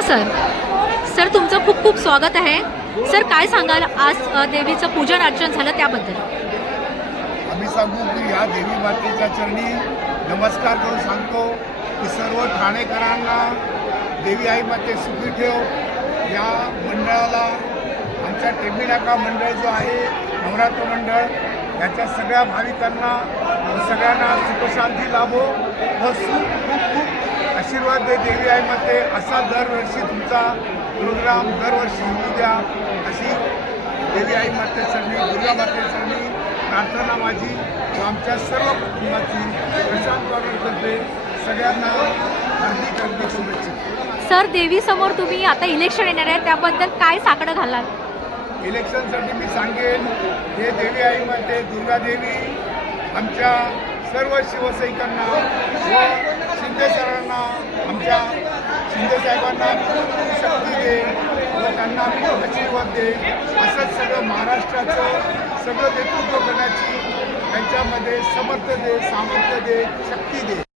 नमस्कार sir. Sir तुमचं खूप खूप स्वागत आहे. सर काय सांगाल आज देवीचं पूजन अर्चन झालं त्याबद्दल? आम्ही सांगू की या देवी मातेच्या चरणी नमस्कार करून सांगतो की सर्व ठाणेकरांना देवी आई माते सुखी ठेव. या मंडळाला आमच्या टेबिनाका मंडळ जो आहे नवरात्र मंडळ याच्या सगळ्या भाविकांना सगळ्यांना सुखशांती लाभो. व सुख खूप आशीर्वाद दे देवी आई माते असा दरवर्षी तुमचा प्रोग्राम दरवर्षी होऊ द्या. अशी देवी आई माते चरणी दुर्गा माते चरणी प्रार्थना माझी व आमच्या सर्व कुटुंबाची प्रशांत करते. सगळ्यांना हार्दिक हार्दिक शुभेच्छा. सर देवीसमोर तुम्ही आता इलेक्शन येणार आहे त्याबद्दल काय साकडं घालाल इलेक्शनसाठी मी सांगेन हे देवी आई मध्ये दुर्गा देवी आमच्या सर्व शिवसैनिकांना व साहेबांना शक्ती दे लोकांना आशीर्वाद दे. असंच सगळं महाराष्ट्राचं सगळं नेतृत्व करण्याची त्यांच्यामध्ये समर्थ दे सामर्थ्य दे शक्ती दे.